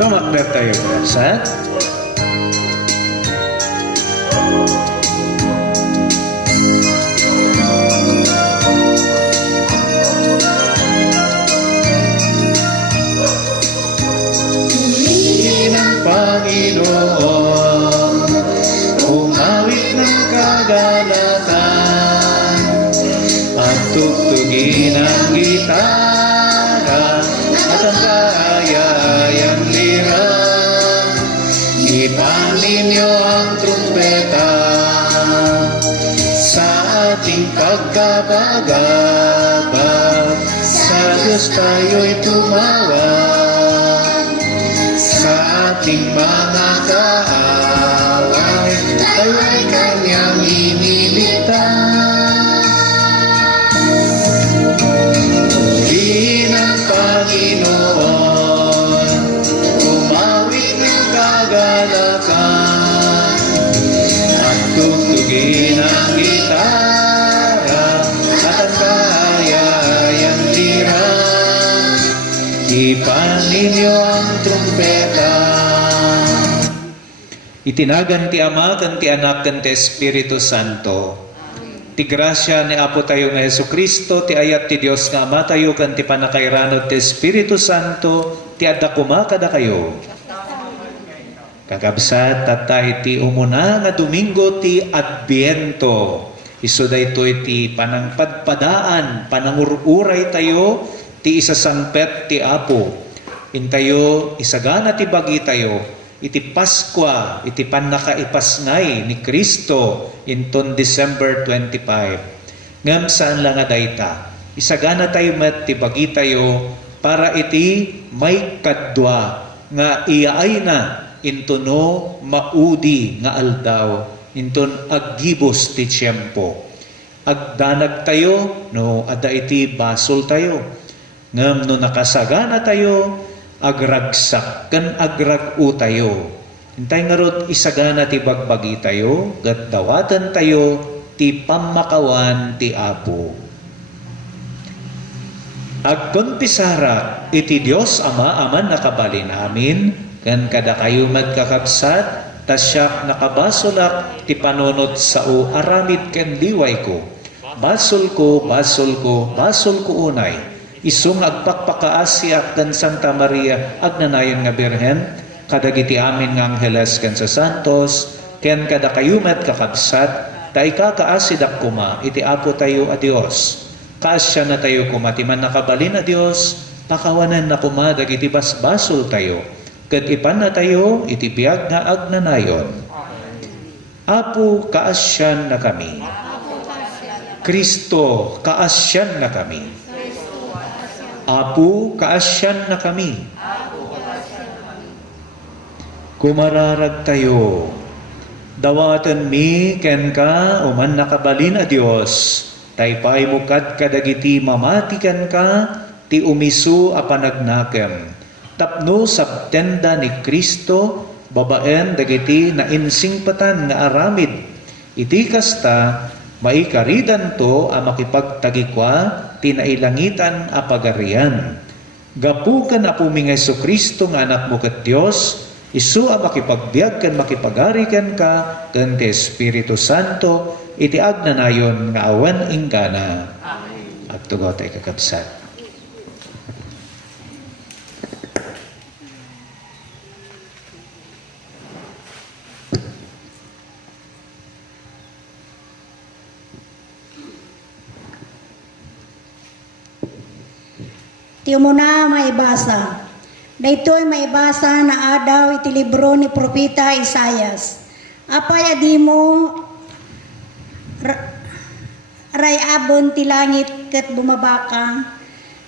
Tumakda tayo, kakabsat. Panginoon, umawit ng kagalakan at tugtugin ang gitara at ang kaayayang lira. Ipanin niyo ang trumpeta sa ating pagkabagabag. Sa Diyos tayo'y tumawag, sa ating mga kaaway, tayo'y Kanyang iniligtas. Purihin ang Panginoon, umawit ng kagalakan, at tugtugin ang gitara at ang kaayayang lira. Ipanin niyo ang trumpeta. Itinagan ti Ama, kan ti Anak, kan ti Espiritu Santo. Ti grasya ni Apo tayo nga Jesucristo, ti ayat ti Dios nga Ama tayo, kan ti panakairanod ti Espiritu Santo, ti adda kumakada kayo. Kakabsat, tatay ti umuna nga Domingo ti Adbiento. Isu daytoy ti panangpadpadaan, panangururay tayo, ti isasangpet ti Apo. Intayo, isagana ti bagi tayo, iti Paskwa, iti panakaipasngay ni Kristo, inton December 25. Ngam saan lang nga dayta, isagana tayo met ti bagi tayo, para iti may kadwa, nga iyaay na, inton no maudi nga aldaw, inton aggibos ti tiyempo. Agdanag tayo, no ada iti basol tayo. Ngam no nakasagana tayo, agragsak kan agragu tayo. Hintay nga rod isagana ti bagbagi tayo, gatdawatan tayo ti pamakawan ti Apo. Agkonpisara iti Dios Ama aman nakabalin amin, kan kada kayo magkakabsat, tasyak nakabasolak ti panunod sao aramid ken liway ko. Basol ko, basol ko, basol ko unay. Isung agpakpakaasya kan Santa Maria agnanayon nga Birhen, kadagiti amin nga Angeles ken sa Santos, ken kada kayumet kakabsat, ta ikakaasidak kuma iti Apo tayo a Dios. Kaasya na tayo kuma ti man nakabalin a Dios, pakawanan na kuma dagiti basbasol tayo. Ket ipan na tayo iti biag nga agnanayon. Apo kaasyan na kami. Kristo kaasyan na kami. Apo, kaasyan na kami. Kumararag tayo. Dawatan mi ken ka uman nakabalin a Dios. Taypay mukat kadagiti mamatikan ka, ti umisu a panagnakem. Tapno sa tenda ni Kristo, babaen dagiti na insingpatan nga aramid. Iti kasta, maikaridan to a makipagtagikwa, tinailangitan a pagarian. Gapukan a puming Jesucristo nga anak mo ket Dios, isu a makipagbiag ken makipagari ken ka, ken ti Espiritu Santo, iti agnanayon nga awan inggana. Amen. At tugaw tayo kakabsat. Tiyo mo na maibasa. Daytoy maibasa na adaw iti libro ni Propeta Isayas. Apay adi mo rayabon ti langit ket bumabaka.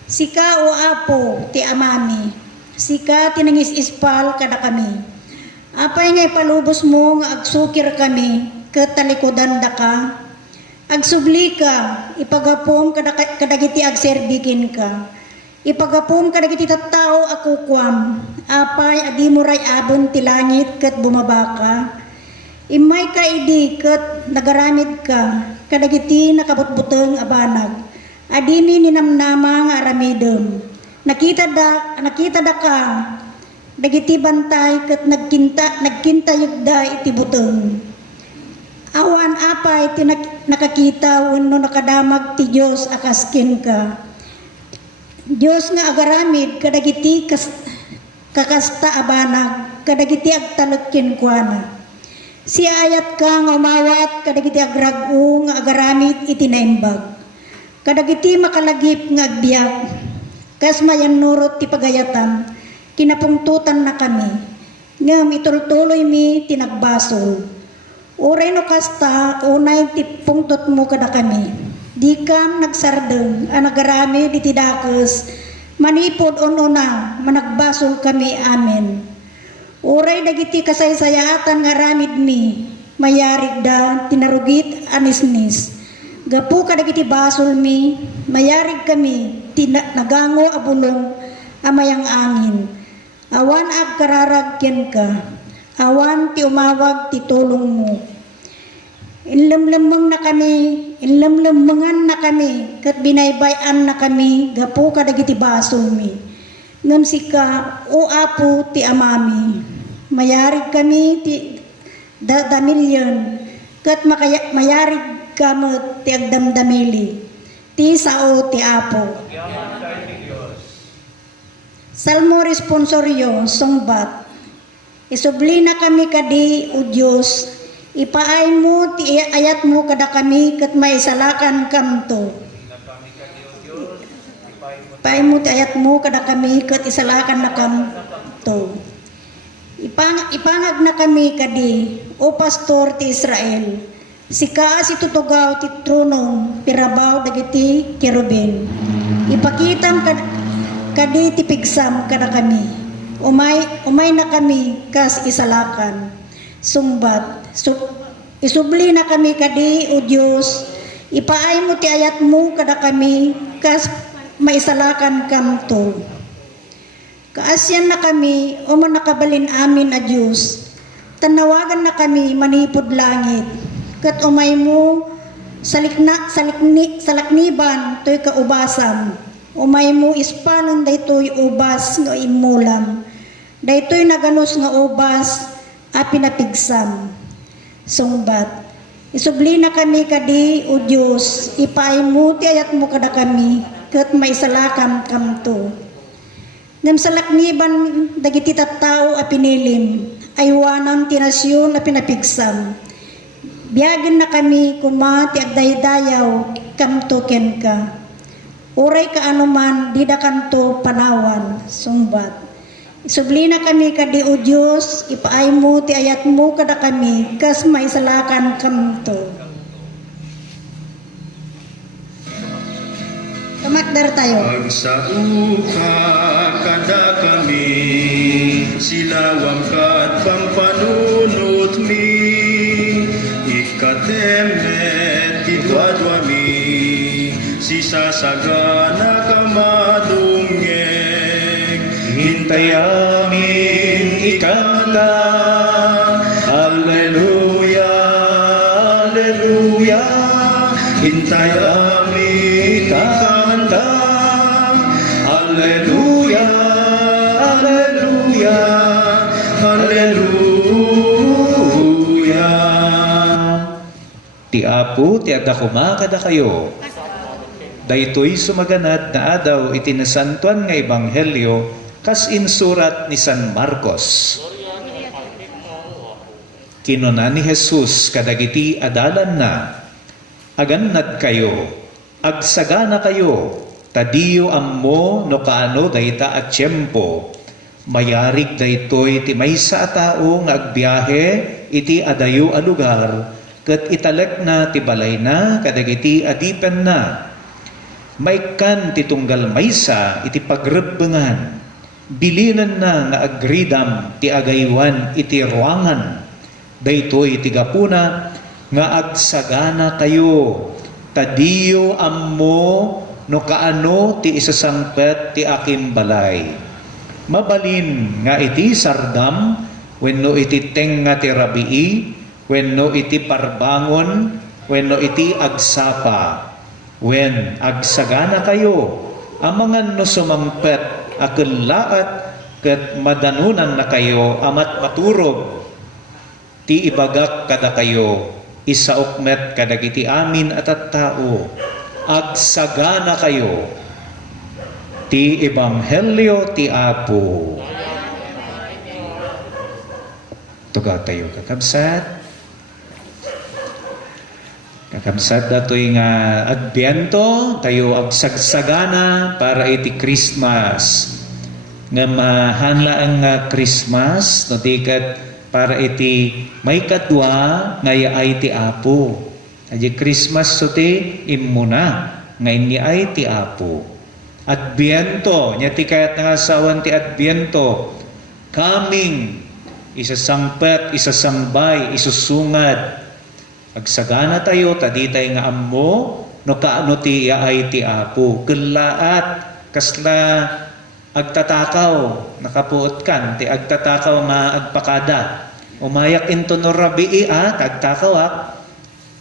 Sika o Apo ti amami. Sika tinangis ispal kada kami. Apay ngay palubos mo nga agsukir kami ket talikodan da ka. Agsubli ka, ipagapom kadagiti agserbikin ka. Ipagapom kadagiti tattao akukwam, apay adi mo rayabon ti langit ket bumabaka. Imay ka idi ket nagaramid ka, kadagiti nakabutbuteng abanag. Adimi ninamnama nga aramidem. Nakita da ka, dagiti bantay ket nagkinta yugda iti buteng. Awan apay ti nakakita wenno nakadamag ti Dios akasken ka. Dios nga agaramid kadagiti kakasta abanag kadagiti agtalot kenkuana. Si ayat ka nga umawat kadagiti agragu nga agaramid iti naimbag. Kadagiti makalagip nga agbiag. Kas mayan nurot ti pagayatan, kinapungtutan na kami. Ngam itultuloy mi tinagbasol. Uray no kasta, unay ti pungtot mo kada kami. Di kam nagsardeng, anagarami di tidakes, manipod na, managbasol kami, amen. Uray dagiti kasaysayaatan nga ramid mi, mayarig da, tinarugit anisnis. Gapu kadagiti basol mi, mayarig kami, nagango abulong, amayang angin. Awan agkararagyan ka, awan ti umawag ti tulong mo. Inlemlemeng na kami, kat binaybayan na kami, gapu kadagiti basol mi. Ngam sika, o apo ti amami, mayarig kami ti damilyon, kat mayarig kamot ti agdamdamili, ti sao ti apo. Salmo responsoryo, songbat. Isubli na kami kadi, o Diyos, ipaay mo ti ayat mo kada kami ket maisalakan kamto. Ipaay mo ti ayat mo kada kami ket isalakan na kamto. Ipangag na kami kadi, o pastor ti Israel. Sika si tutugaw ti tronong pirabaw dagiti kerubin. Ipakitam kadi ti pigsam kada kami. Umay na kami kas isalakan. Sumbat. Isubli na kami kadi, o Diyos, ipaay mo ti ayat mo kada kami, kas maisalakan kamto. Kaasyan na kami, o manakabalin amin a Diyos, tanawagan na kami manipod langit, kat umay mo salakniban to'y kaubasan, umay mo ispanon daytoy ubas nga imulam, daytoy naganos nga ubas a pinapigsam. Sungbat. Isubli na kami kadi, o Diyos, ipaay mo ti ayat mo kada kami, kat maisalakan kamto. Ngam salakniban dagiti tattao a pinilim, aywanan ti nasyon a pinapigsam. Biyagin na kami kuma ti agdaydayaw kamto ken ka. Uray ka anuman di da kanto panawan. Sungbat. Isubli na kami kadi, o Diyos, ipaay mo ti ayat mo kada kami, kas maisalakan kamto. Tumakdar tayo. Pagsauka kada kami, silawang kat pampanunot mi, ikatemet kidwadwa mi, sisasagana kamadungye. Hintay amin ikanta, Alleluia, Alleluia. Hintay amin ikanta, Alleluia, Alleluia, Alleluia. Ti Apo, ti adakuma kada kayo. Daytoy sumaganad na adaw itinasantuan nga ebanghelyo kas insurat ni San Marcos. Kinuna ni Jesus kadagiti adalan na, agannad kayo, agsagana kayo, tadiyo ammo no kaano dayta at tiyempo, mayarig daytoy ti maysa a tao nga agbiyahe iti adayo a lugar, ket italek na ti balay na kadagiti adipen na. Maikan ti tunggal maysa iti pagrebbengan, bilinan na nga agridam ti agaywan iti ruangan, daytoy ti gapuna nga agsagana kayo, tadiyo ammo no kaano ti isasangpet ti akim balay. Mabalin nga iti sardam, wenno iti tenga ti rabii, wenno iti parbangon, wenno iti agsapa. Wen agsagana kayo, amangan no sumangpet akelaat ket madanunan na kayo amat maturog ti ibagak kada kayo isaukmet kadagiti amin at tao agsagana kayo ti ebanghelyo ti Apo. Tuga tayo kakabsat. Kakabsat datoy nga Adbyento tayo agsagsagana para iti Christmas. Nga mahanlaan nga Christmas no tikat para iti may kadwa nga yaay ti Apo. Aji Christmas so ti immuna nga inni ay ti Apo. Adbyento, nya ti kayat nga asawan ti Adbyento, coming, isasangpet, isasangbay, isusungad. Agsagana tayo, taditay nga ammo, no kaano ti yaay ti Apo. Kelaat, kasla agtatakaw, nakapuot kan, ti agtatakaw nga agpakada. Umayak into no rabii agtakaw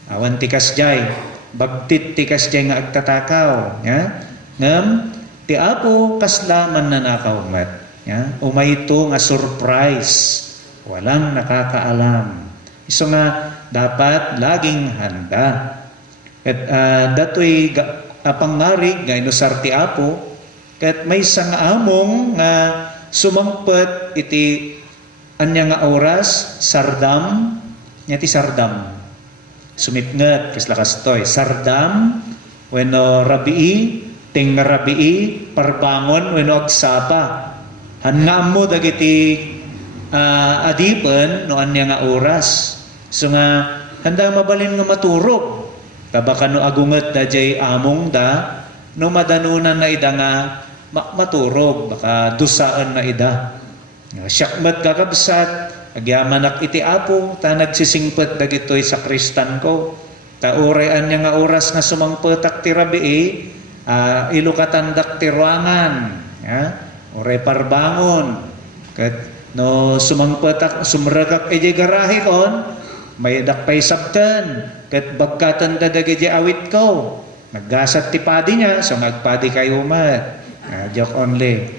awan ti kasjay, bagtit ti kasjay nga agtatakaw. Ya? Ngam, ti Apo kasla man nanakaw met. Ya? Umayto nga surprise, walang nakakaalam. Iso nga, dapat laging handa. At dato'y pangarig nga inusar ti Apo, kat may isang among nga sumangpet iti anya nga oras, sardam, nya ti sardam. Sumitnget, kasla kastoy, sardam, weno rabii, ting rabii, parbangon, weno agsapa. Han mo dagiti adipen no anya nga oras. So nga handa mabalin nga maturog. Kabaka no agunget da jay among da no madanunan na ida nga maturog baka dusaan na ida. Syakmat kakabsat agyamanak iti Apo ta nagsisingpet dagitoy sa Kristan ko. Ta urayan niya nga oras nga sumangpetak ti rabii ilukatandak ti ruangan. Ya? Oray parbangon. Kat no sumangpetak sumragak iti garahe kon may dakpay sabten, kat bagkatan dadagi awit ko. Naggasat ti padi niya, so nagpadi kayo mat. Joke only.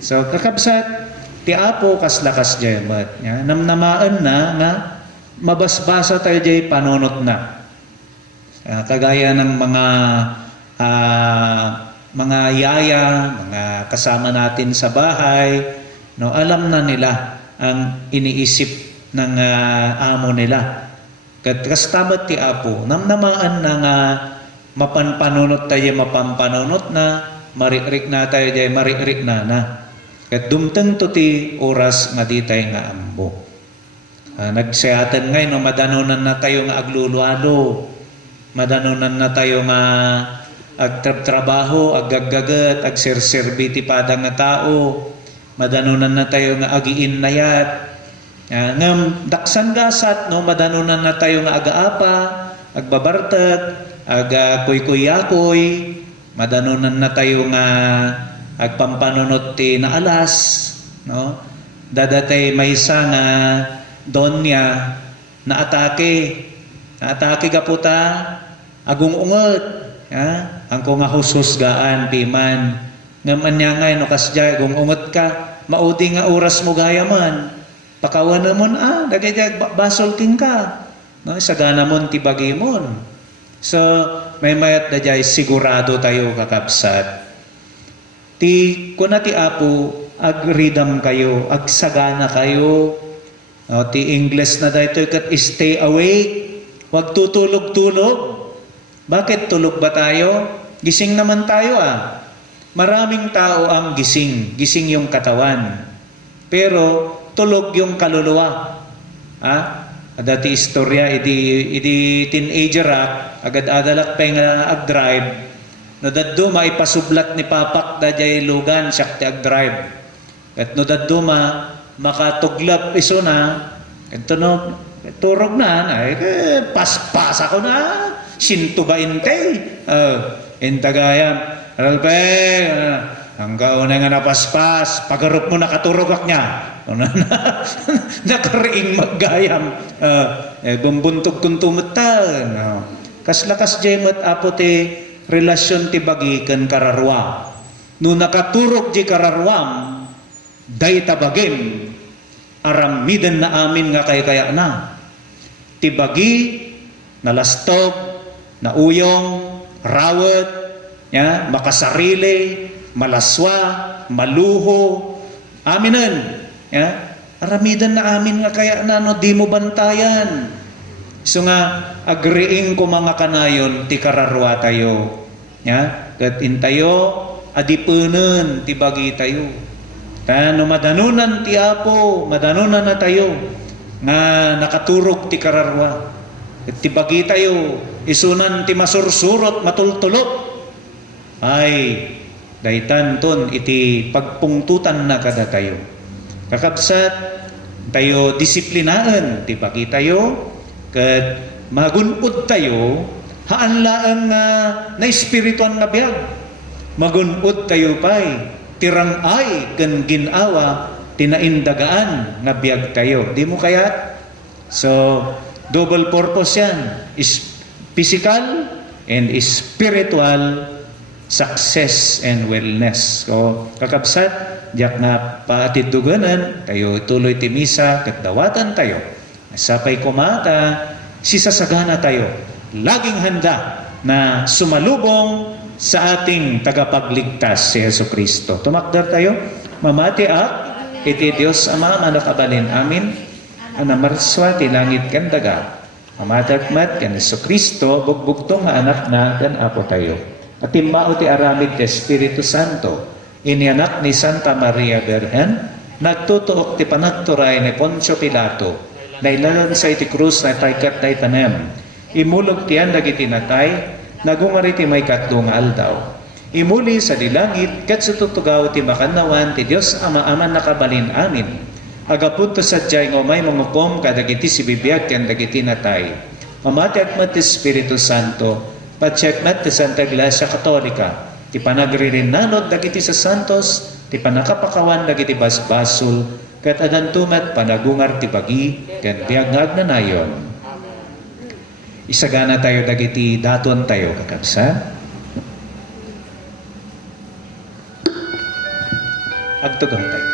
So kakabsat, ti Apo kaslakas jay mat. Namnamaan na nga mabasbasa tayo jay panunot na. Kagaya ng mga yaya, mga kasama natin sa bahay, no, alam na nila ang iniisip ng amo nila. Kastamat ti Apo, namnamaan na nga mapanpanunot tayo mapampanunot na, maririk na tayo jay maririk na. Kat dumteng to ti oras nga di tayo nga ambo. Nagsayatan ngayon, no, madanunan na tayo nga aglulualo, madanunan na tayo nga agtrabaho, agagagat, agserserbi ti padang nga tao, madanunan na tayo nga agiin na yat. Ngam daksan gasat no madanunan na tayo nga agaapa, agbabartag, kuy-kuyakoy, madanunan na tayo nga agpampanunot ti naalas, no? Dadatay maysa nga donya na atake kaputa agungungot, ya? Angko nga husgaan piman. Ngam anya nga no kasjay agungungot ka, maudi nga oras mo gayaman. Pakawan namon dagay basol king ka. No, sagana mon ti bagi mon. So may mayat dayay sigurado tayo kakabsat. Ti kuna ti Apo agridam kayo, agsagana kayo. No, ti English na dayto kat stay awake. Wag tutulog-tulog. Bakit tulog ba tayo? Gising naman tayo Maraming tao ang gising. Gising yung katawan. Pero tulog yung kaluluwa. Dati istorya, idi teenager agad adalak pa nga ag-drive. No daduma ipasublat ni papak da jay lugan siyak ti ag-drive. At no daduma makatuglap iso na, ito no, turog na, paspas ako na, 120. Intagayam, Ralpe, hanggang una nga napaspas, pagarup mo nakaturogak niya. Nakariing maggayam. Bumbuntog kung tumutag. Kaslakas jemat Apo ti relasyon ti bagi ken kararwa. No nakaturog di kararwam, day tabagin, aramiden na amin nga kaya na. Tibagi, nalastog, nauyong, rawat, makasarili, malaswa, maluho, aminan. Aramidan na amin nga kaya na, no, di mo bantayan. So nga, agreeing ko mga kanayon, ti kararwa tayo. Kat intayo, adipunan, ti bagi tayo. No, madanunan ti Apo, madanunan na tayo, nga nakaturok ti kararwa. At ti bagi tayo, isunan ti masursurot, matultulot. Ay, daytan ton, iti pagpungtutan na kada tayo. Kakabsat, tayo disiplinaan, ti bagi tayo, kat magunod tayo, haan laang na espirituan nga biyag. Magunod tayo pa'y, tirang ay kan ginawa, tinaindagaan nga biyag tayo. Di mo kaya? So, double purpose yan. Is physical and spiritual success and wellness. So, kakabsat, diyak na paatiduganan, tayo tuloy timisa, katdawatan tayo. Sapay kumata, sisasagana tayo. Laging handa na sumalubong sa ating tagapagligtas si Yesu Kristo. Tumakdar tayo, mamati iti Diyos Ama, manakabalin amin, anamarswa, tilangit kan daga. Mamatagmat kan Yesu Kristo, bugbugto nga anak na kan Apo tayo. At imao ti aramid ti Espiritu Santo, inianak ni Santa Maria Virgen, nagtutuok ti panagturay ni Poncio Pilato, na ilalan sa iti krus na taykat na itanem. Imulog tiyan dagiti natay, nagungari ti may katlong aldaw. Imuli sa dilangit, kat sa tutugaw ti makanawan, ti Diyos Ama-aman nakabalin amin. Agapunto sa diyay ngomay mangukom kadagiti si bibiyag ken dagiti natay. Mamati at mat ti Espiritu Santo, patsyak mat ti Santa Iglesia Katolika, ti panagririnanod dagiti sa santos, ti panakapakawan dagiti basbasol, kat adantumat panagungar ti bagi, ken biagngag na nayon. Isagana tayo dagiti daton tayo kakabsa. Agtugang tayo.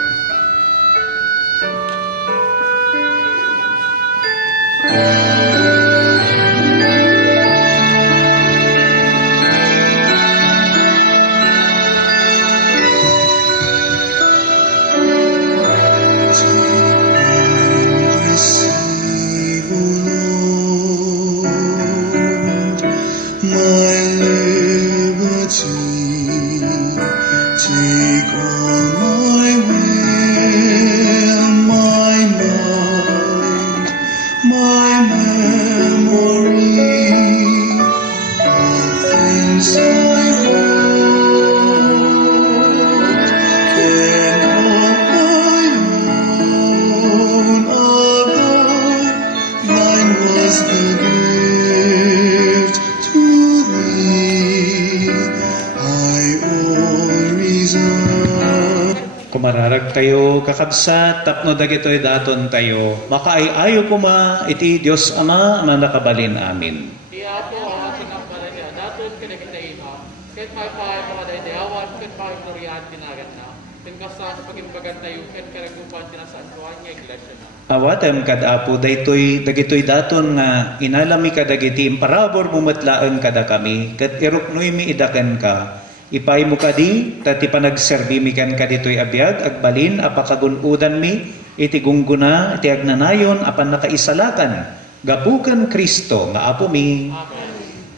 Kumararag tayo kakabsat, tapno dagitoy daton tayo, makaayayo kuma iti Diyos Ama, manakabalin amin. Iya po ang ating ampalasya, daton kinakitayin na, kahit may pahay mga daydayawan, kahit may gloriyahan tinagan na, tingkasa sa pagimbagan tayo, kahit karagupan tinasaan ko ang iglesia na. Awatem kadapo dagitoy daton nga inalami kadagiti imparabor mumatlaan kada kami, ket iruknoy mi idaken ka. Ipay mo kadi, tati panagserbi mi kan kaditoy abiyag, agbalin, apakagunudan mi, iti gungguna, iti agnanayon, apan nakaisalakan, gapukan Kristo, nga apo mi.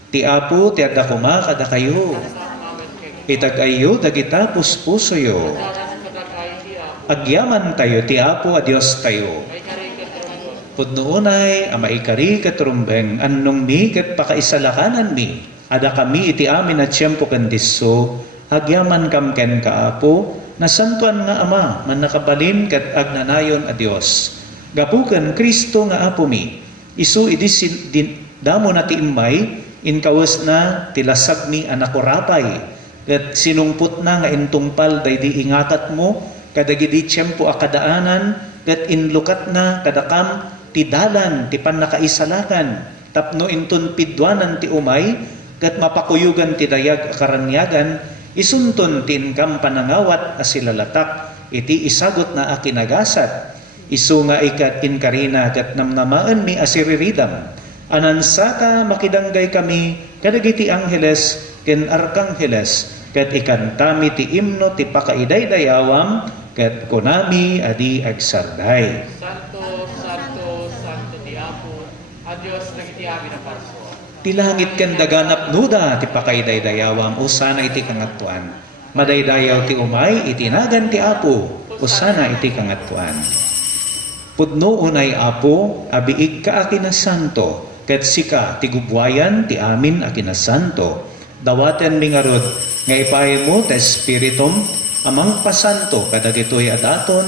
Ti apo, ti agdakuma, kada kayo. Itagayo, dagita, puspusoyo. Agyaman tayo, ti apo, adios tayo. Pudnoonay, amaikari katrumbeng, annong mi, kat pakaisalakanan mi. Ada kami iti amin at siyempo kandiso, agyaman kam ken kaapo, na santuan nga Ama, man nakabalin kat agnanayon a Dios. Gapukan Kristo nga apo mi, isu idi damo na ti immay, inkawas na tilasag mi anakorapay, kat sinungput na nga intungpal daydi ingakat mo, kadagidi siyempo akadaanan, kat inlukat na kadakam ti dalan, ti panakaisalakan, tapno intun pidwanan ti umay, kat mapakuyugan ti dayag akaranyagan, isunton ti inkam panangawat asilalatak, iti isagot na akinagasat. Isu nga ikat inkarina kat namnamaan mi asiriridam. Anansata makidanggay kami kadagiti angheles ken arkangheles ket ikantami ti imno ti pakaidaydayawam ket kunami adi agsarday. Santo, Santo, Santo ti Apo, Adios nagiti amin na parso. Ti langit ken daganap nuda ti pakaidaydayawam usana iti kangatuan. Madaydayaw ti umay itinagan ti Apo usana iti kangatuan. Pudno unay Apo abiig ka akin na santo ket sika ti gubwayan ti amin akin na santo. Dawaten mi ngarud nga ipaay mo ta espiritum amang pasanto kadagitoy adaton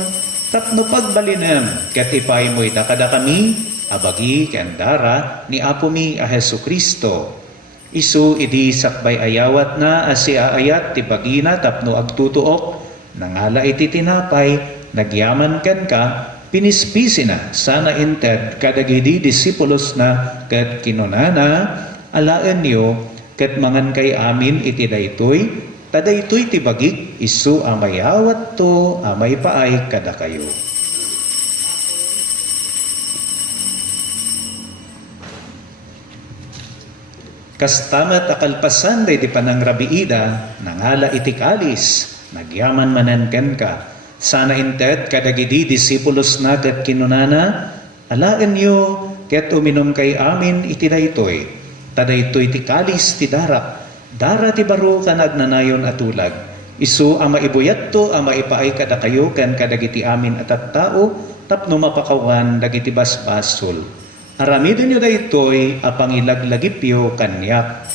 tapno pagbalinem ket ipaay mo ita kada kami abagi ken dara ni Apo mi a Hesukristo. Isu idi sakbay ayawat na asi aayat ti bagina tapno agtutuok nangala iti tinapay nagyaman ken ka pinispisi na sana inted kadagidi disipulos na ket kinunana alaan niyo ket mangan kay amin iti daytoy tadaytoy ti bagik isu amayawat to amay paay kada kayo. Kastamat akalpasan day di panang rabiida nangala iti kalis nagyaman manen ken ka sana inted kadagidi disipulos na ket kinunana alaan niyo ket uminom kay amin iti daytoy tadaytoy ti kalis ti dara ti baro kan agnanayon atulag isu ama ibuyat to ama ipaay kada kayo ken kadagiti amin at tao tapno mapakawan dagiti basbasol aramidon niyo daytoy a pangilaglagipyo kanyak.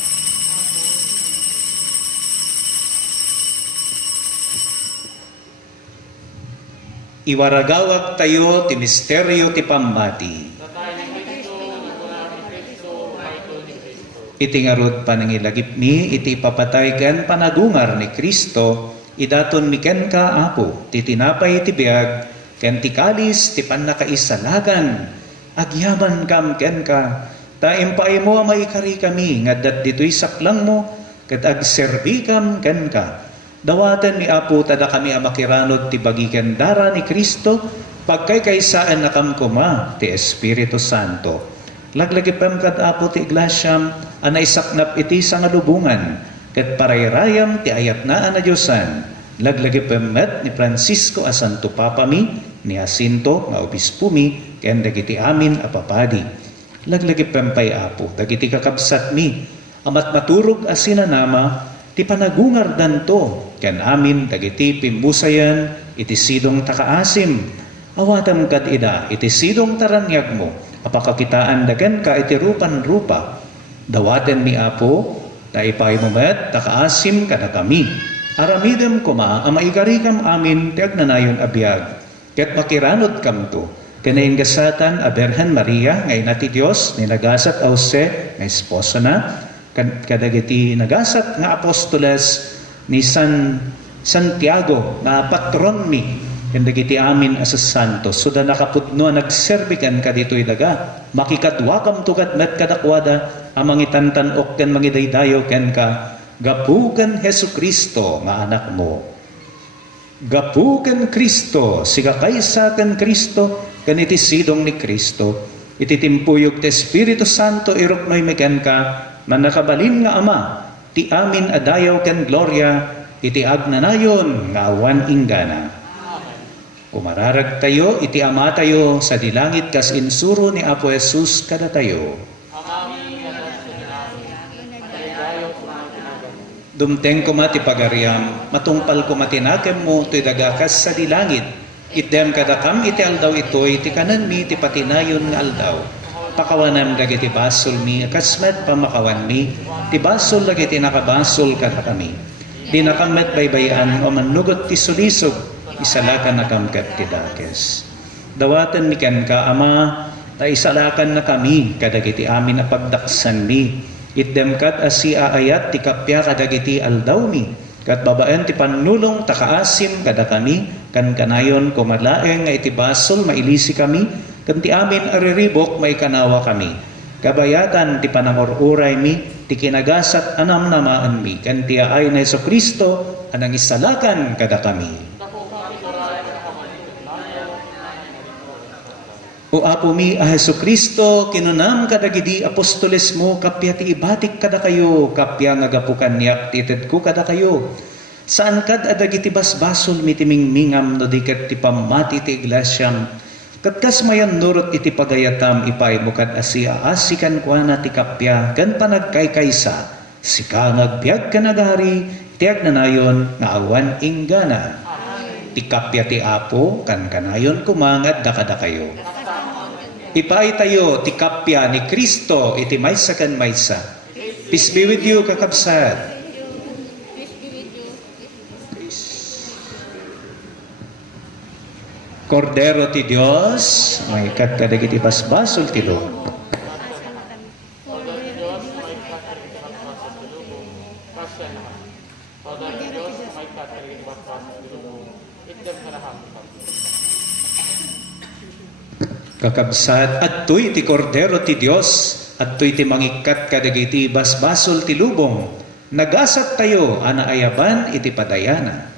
Iwaragawag tayo ti misteryo ti pamati. Tatay ni Kristo, nagula ni Kristo, maito ni Kristo. Iti ngarud panangilagip mi, iti papatay ken panagungar ni Kristo, idaton mi ken ka Apo, ti tinapay ti biag, ken ti kalis ti pannakaisalagan, agyaman kam ken ka, ta impaay mo maikari kami, ngaddat dito'y saklang mo, ket agserbi kam ken ka. Dawatan ni Apo tada kami amakiranod ti bagiken dara ni Kristo pagkay kaysaan na kamkuma ti Espiritu Santo. Laglagipem kad Apo ti iglasyam anay saknap iti sangalubungan ket parayrayam ti ayat na Diyosan. Laglagipem met ni Francisco a Santo Papa mi ni Jacinto nga obispo mi ken dagiti amin a papadi. Laglagipem pay Apo dagiti kakabsat mi amat maturog a sinanama ti panagungar danto ken amin dagiti pimbusayan iti sidong takaasim awatam kat ida iti sidong taranyag mo apakakitaan dagen ka iti rupan-rupa dawaten mi Apo ta ipay mo met takaasim kada kami aramidem kuma a maigari kam amin ti agnanayon a biag ket makiranod kam to ken naingasatan a Birhen Maria nga ina ti Dios ni nagasat a Jose nga esposo na kadagiti nagasat nga apostoles ni San Santiago nga patron mi ken dagiti amin as santos so da nakapudno nagserbikan kaditoy daga makikadwa kam tukat met kadakwada amang itantanok ken mangidaydayo ken ka gapuken Hesukristo nga anak mo gapuken Kristo siga kaysa ken Kristo ken iti sidong ni Kristo iti timpuyog ti Espiritu Santo iruknoy meken ka na nakabalin nga Ama, ti amin adayaw ken gloria, iti agnanayon nga awan inggana. Kumararag tayo, iti Ama tayo, sa dilangit kas insuro ni Apo Jesus kada tayo. Amami, atas sa dinami, pagdayo kumatinagan. Dumteng kumati pagariam, matungpal kumatinakem mo, to'y dagakas sa dilangit. Item kadakam iti aldaw ito'y, iti kanan mi, iti patinayon nga aldaw. Pakawanam dagiti basol mi, kasmet pamakawan mi, ti basol dagiti nakabasol kada kami. Di nakamet baybayan o manugot ti sulisog, isalakan na kamkat ti dakes. Dawatan mi ken ka, Ama, ta isalakan na kami, kadagiti amin na pagdaksan mi. Itdem kat asi aayat ti kapya kadagiti aldaw mi, kat babaen ti panulong takaasim kada kami, kan kanayon kumalaeng nga iti basol mailisi kami, kanti amin ariribok may kanawa kami. Kabayatan ti panangururay mi, ti kinagasat anam namaan mi, kanti ay na Jesucristo anang isalakan kada kami. Tapos kami turay, O Apo mi a Hesu Kristo, kinunam kadagidi apostoles mo, kapya ti ibatik kada kayo, kapya nga gapukan niyak tited ko kada kayo. Saan kad adagiti basbasol mitiming mingam no diket ti pamati ti iglesyam, katkas mayan nurot iti pagayatam ipay mo kad asia asikan kwa na ti kapya, gan panagkaykaysa, sika ngagbiag ka nagari, tiag nanayon nga awan inggana. Ti kapya ti Apo, kan kanayon kumangad dakada kayo. Ipay tayo ti kapya ni Kristo iti maysa kan maysa. Peace be with you, kakabsat. Kordero ti Dios, may kadagiti basbasol ti Lord. Kakabsat, adtoy ti kordero ti Dios, adtoy ti mangikat kadagiti basbasol ti lubong, nagasat tayo ana ayaban iti padayana.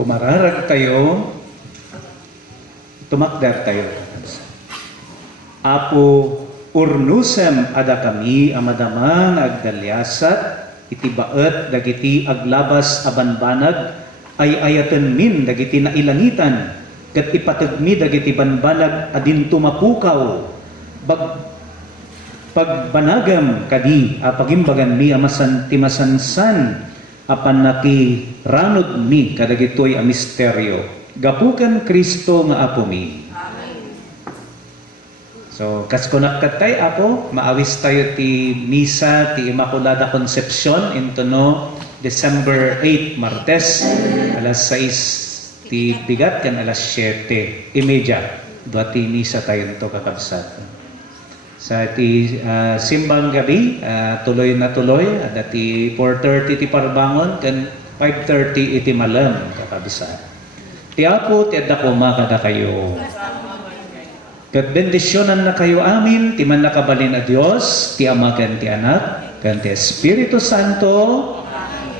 Kumararag tayo, tumakder tayo. Apo, urnusem ada kami amadamang agdalyasat, itibaet dagiti aglabas abanbanag, ay ayaten min dagiti nailangitan, kat ipatagmi dagiti banbanag adin tumapukaw, pagbanagam kadi, pagimbagan mi amasan timasansan, apan naki ranod mi kadagitoy a misteryo. Gapukan Kristo nga Apo mi. So, kaskunak katay Apo, maawis tayo ti misa ti Immaculada Concepcion into no December 8, Martes, alas 6 ti bigat kan alas 7:30. Dua ti misa tayo nito kakabsat. Sa ti simbang gabi, tuloy na tuloy, ada ti 4:30 ti parbangon, kan 5:30 iti malam kakabsat. Ti Apo ti adda ko makada kayo. Kat bendisyonan na kayo amin, ti man nakabalin na Diyos, ti Ama ken ti Anak, ken ti Espiritu Santo,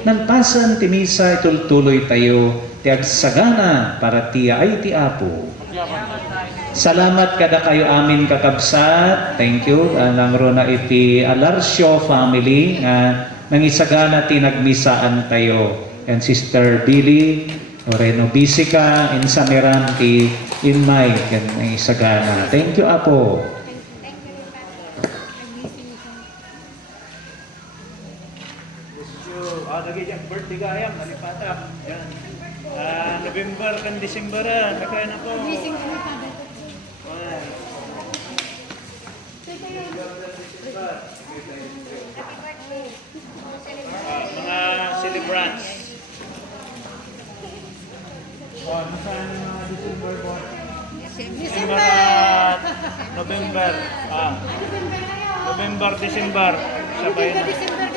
nalpasan ti misa itultuloy tayo, ti agsagana para ti ay ti Apo. Salamat kada kayo amin kakabsat. Thank you. Nangro na iti Alarcio family nga nangisagana ti nagmisaan tayo. And Sister Billy, Oreno Bisica, in Samiran ti Inmay, ken nangisagana. Thank you, Apo. Lagi dyan, birthday ka ayam, nalipata. Yan. November kan December, nagkaya na po. Mga celebrants. Nasaan mga December po? December! November. November, December. Sabay na.